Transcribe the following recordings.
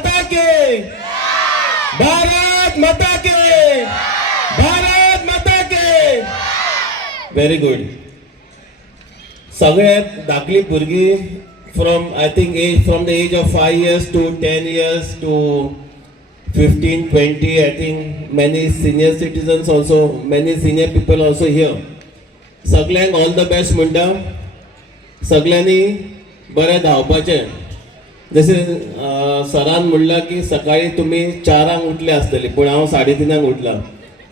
माता के, भारत माता के, भारत माता के. Very good. सगळ्यात धाकली भुरगी from I think from the age of 5 years to 10 years to 15, 20. I think many senior citizens also, many senior people also here. सगळ्यांक all the best म्हणटा. सगळ्यांनी बरें धांवपाचें. जसे सरान म्हणला की सकाळी तुम्ही 4 उठले आसतले, पण हांव 3:30 उठला.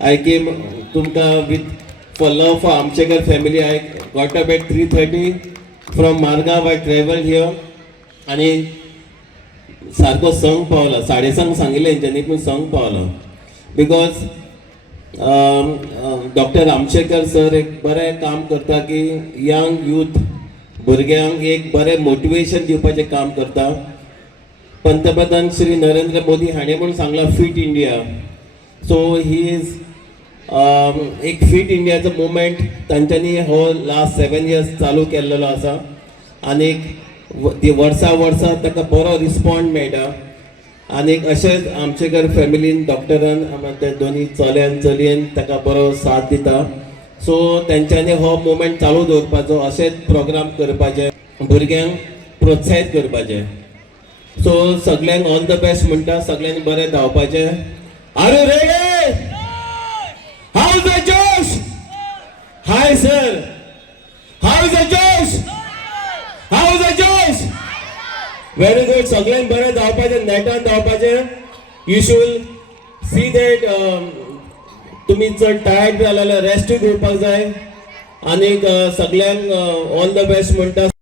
आय केम तुमकां विथ फॉर लव फॉर आमचेकर family. I got up at 3:30 from Margao. I travel here आणि सारको संक पावला. 5:30 सांगिल्लें हेंच्यांनी, पूण संक पावला बिकॉज डॉक्टर रामशेखर सर एक बरें काम करता की यंग यूथ भुरग्यांक एक बरें मोटिवेशन दिवपाचें काम करता. पंतप्रधान श्री नरेंद्र मोदी हाणें म्हूण सांगला fit India. So he is एक फिट इंडियाचो मुवमेंट तांच्यांनी हो लास्ट 7 years चालू केल्लो आसा. आनीक वर्सा ताका बरो रिस्पॉन्ड मेळटा. आनीक अशेंच आमचेकर फॅमिलीन डॉक्टरान ते दोनी चल्यान चलयेन ताका बरो साथ दिता. सो तेंच्यांनी हो मुवमेंट चालू दवरपाचो, अशेंच प्रोग्राम करपाचे, भुरग्यांक प्रोत्साहीत करपाचे. सो सगळ्यांक ऑल द बेस्ट म्हणटा. सगळ्यांनी बरें धांवपाचें. Are you ready? How is the जोश? Hi sir, how is the जोश? हाउ इज द जोश? Very good. सगळ्यांनी बरें धांवपाचें, नेटान धांवपाचें. यू शूड सी दॅट तुम्ही चड टायर्ड जाल्यार रेस्ट घेवपाक जाय. आनीक सगळ्यांक ऑल द बेस्ट म्हणटा.